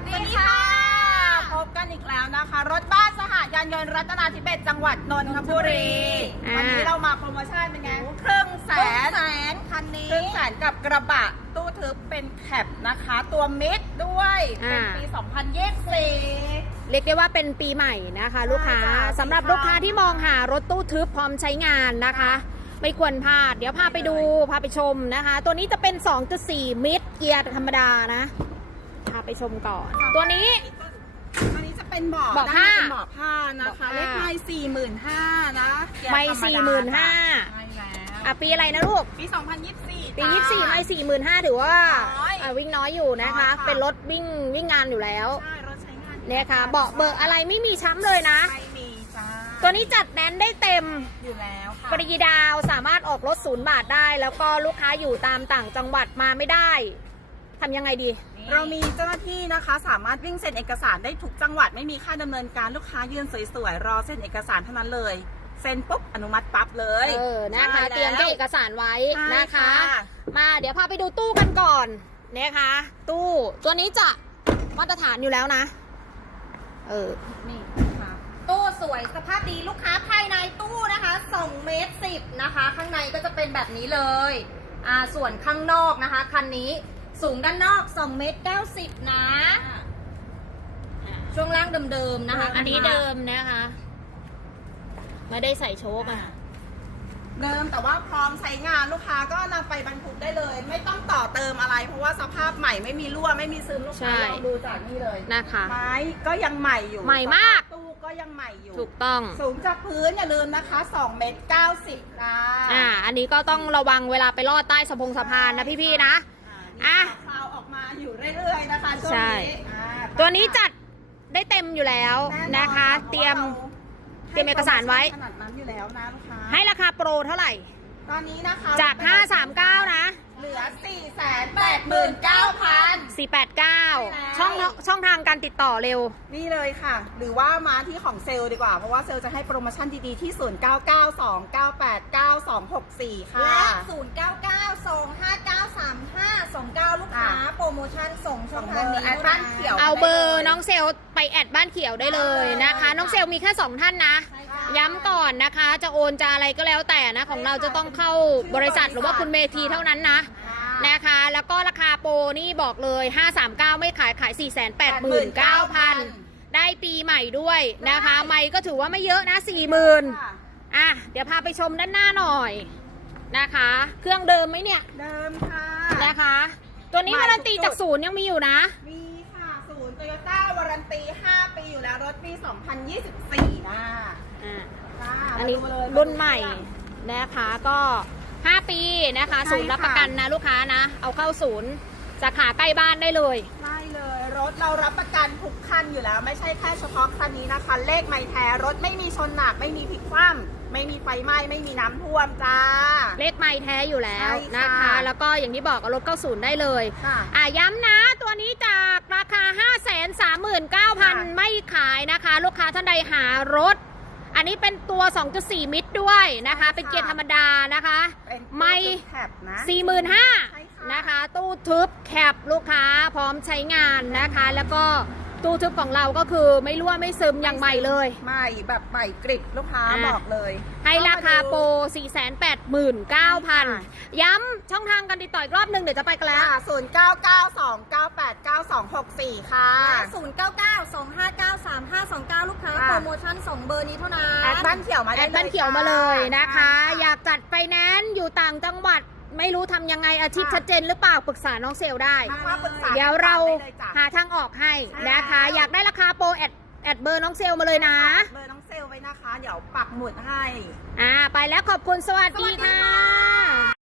สดีค่ะ พบกันอีกแล้วนะคะ รถบ้านสหยานยนต์รัตนาธิเบศจังหวัดนนทบุรี อ่า วันนี้เรามาโปรโมชั่นเป็นไงครึ่งแสนแสนคันนี้ครึ่งแสนกับกระบะตู้ทึบเป็นแคปนะคะ ตัวมิดด้วย เป็นปี 2024 เรียกได้ว่าเป็นปีใหม่นะคะ ลูกค้าใช่ค่ะ สำหรับลูกค้าที่มองหารถตู้ทึบพร้อมใช้งานนะคะ ไม่ควรพลาด เดี๋ยวพาไปดูพาไปชมนะคะ ตัวนี้จะเป็น 2.4 มิดเกียร์ธรรมดานะพา ไปชมก่อน ตัวนี้ตัวนี้จะเป็นเบาะเบาะด้นในผ้าเป็นเบาะผ้านะคะเบาะผ้า เลขไมล์สี่หมื่นห้านะเกียร์ไมล์ธรรดสี่หมื่นห้าใช่แล้วอะปีอะไรนะลูก ปี2024ปีจ้ายี่สี่ไม่สี่หมื่นห้าถือว่าน้อยอะวิ่งน้อยอยู่นะคะ น้อยค่ะ เป็นรถวิ่งวิ่งงานอยู่แล้ว ใช่รถใช้งานเนี่ยค่ะ เบาะเบอร์อะไรไม่มีช้ำเลยนะ ไม่มีจ้าตัวนี้จัดแน่นได้เต็ม อยู่แล้วค่ะปรีดาวสามารถออกรถศูนย์บาทได้ แล้วก็ลูกค้าอยู่ตามต่างจังหวัดมาไม่ได้ทำยังไงดี เรามีเจ้าหน้าที่นะคะ สามารถวิ่งเซ็นเอกสารได้ทุกจังหวัดไม่มีค่าดำเนินการลูกค้ายืนสวยๆรอเซ็นเอกสารเท่านั้นเลยเซ็นปุ๊บอนุมัติปั๊บเลยเออนะคะใช่แล้วเตรียมแค่เอกสารไว้ใช่นะคะค่ะมาเดี๋ยวพาไปดูตู้กันก่อนนะคะ ตู้ตัวนี้จะมาตรฐานอยู่แล้วนะ เออนี่ค่ะตู้สวยสภาพดีลูกค้าภายในตู้นะคะ2เมตร10นะคะ ข้างในก็จะเป็นแบบนี้เลยอ่าส่วนข้างนอกนะคะ คันนี้ สูงด้านนอก2เมตร90 นะ ช่วงล่างเดิมๆนะคะอันนี้เดิมนะคะ ไม่ได้ใส่โชคอะเดิมแต่ว่าพร้อมใช้งานลูกค้าก็นำไปบรรทุกได้เลย ไม่ต้องต่อเติมอะไร เพราะว่าสภาพใหม่ไม่มีรั่วไม่มีซึมลูกค้าใช่ลองดูจากนี่เลยนะคะไม้ก็ยังใหม่อยู่ใหม่มากตู้ก็ยังใหม่อยู่ถูกต้องสูงจากพื้นอย่าลืมนะคะ2เมตร90ค่ะอ่าอันนี้ก็ต้องระวังเวลาไปลอดใต้สะพงสะพานนะพี่ๆนะ อะอะคราวออกมาอยู่เรื่อยๆนะคะช่วงใช่ นี้อ่าตัวนี้จัดได้เต็มอยู่แล้วแอนะคะพาเตรียมาเตรียมเอกสารไว้ ขนาดนั้นอยู่แล้วนะลูกค้าให้ราคาโปรเท่าไหร่ ตอนนี้นะคะจาก 539 นะ เหลือ 4 8 9 0 0 489 ช่องช่องทางการติดต่อเร็ว นี่เลยค่ะ หรือว่ามาที่ของเซลล์ดีกว่า เพราะว่าเซลล์จะให้โปรโมชั่นดีๆที่ 0992989264 ค่ะ และ 0992593529 ลูกค้าอะโปรโมชั่นส่งช่องทางนี้แอดบ้านเขียวเอาเบอร์น้องเซลล์ไปแอดบ้านเขียวได้เลยนะคะ น้องเซลล์มีแค่2ท่านนะใช่ค่ะย้ำก่อนนะคะ จะโอนจะอะไรก็แล้วแต่นะ ของเราจะต้องเข้าบริษัทหรือว่าคุณเมทีเท่านั้นนะ นะคะ แล้วก็ราคาโปรนี่บอกเลย 539 ไม่ขายขาย 489,000 ได้ปีใหม่ด้วยนะคะ ไม่ก็ถือว่าไม่เยอะนะ 40,000ค่ะอะ เดี๋ยวพาไปชมด้านหน้าหน่อยนะคะ เครื่องเดิมไหมเนี่ย เดิมค่ะ นะคะ ตัวนี้ใหม่การันตีทุกจุดจากศูนย์ยังมีอยู่นะ มีค่ะศูนย์โตโยต้าวารันตี 5 ปีอยู่แล้ว รถปี 2024นะอ่าค่ะอันนี้มาดูเลยรุ่นใหม่นะคะก็ 5 ปีนะคะ ใช่ศูนย์รับค่ะประกันนะลูกค้านะ เอาเข้าศูนย์สาขาใกล้บ้านได้เลย ได้เลย รถเรารับประกันทุกคันอยู่แล้ว ไม่ใช่แค่เฉพาะคันนี้นะคะ เลขไม่แท้รถไม่มีชนหนัก ไม่มีพลิกคว่ำไม่มีไฟไหม้ไม่มีน้ำท่วมจ้า เลขไม่แท้อยู่แล้วใช่ค่ะนะคะ แล้วก็อย่างที่บอกเอารถเข้าศูนย์ได้เลย ค่ะ อะย้ำนะตัวนี้จากราคา 5 3 9 0 0ค่ะ0ไม่ขายนะคะ ลูกค้าท่านใดหารถ อันนี้เป็นตัว 2.4 มิตรด้วยนะคะ เป็นเกียร์ธรรมดานะคะ เป็นไม่แคบนะ 45,000ใช่ค่ะนะคะ ตู้ทึบแคปลูกค้าพร้อมใช้งานนะคะ แล้วก็ ตู้ทึบของเราก็คือไม่รั่วไม่ซึมอย่างใหม่เลย ใหม่แบบใหม่กริบลูกค้าอะบอกเลยให้ราคาโปรค่ะ489,000 ย้ำช่องทางการติดต่ออีกรอบหนึ่งเดี๋ยวจะไปกันแล้ว ศูนย์เก้าเก้าสองเก้าแปดเก้าสองหกสี่ค่ะ0992593529ลูกค้าค่ะ โปรโมชั่น2เบอร์นี้เท่านั้น แอดบ้านเขียวมาแอได้ดบ้านเขียวมาเลยนะคะค่ะอยากจัดไฟแนนซ์อยู่ต่างจังหวัด ไม่รู้ทำยังไงอาชีพค่ะชัดเจนหรือเปล่าปรึกษาน้องเซลล์ได้ มาปรึกษาเดี๋ยวเราได้เลยจ้ะ หาทางออกให้ใช่นะคะแล้วอยากได้ราคาโปรแอดแอดเบอร์น้องเซลล์มาเลยนะ เบอร์น้องเซลไว้นะคะ เดี๋ยวปักหมุดให้ อ่า ไปแล้วขอบคุณสวัสดีสวัสดีค่ะค่ะ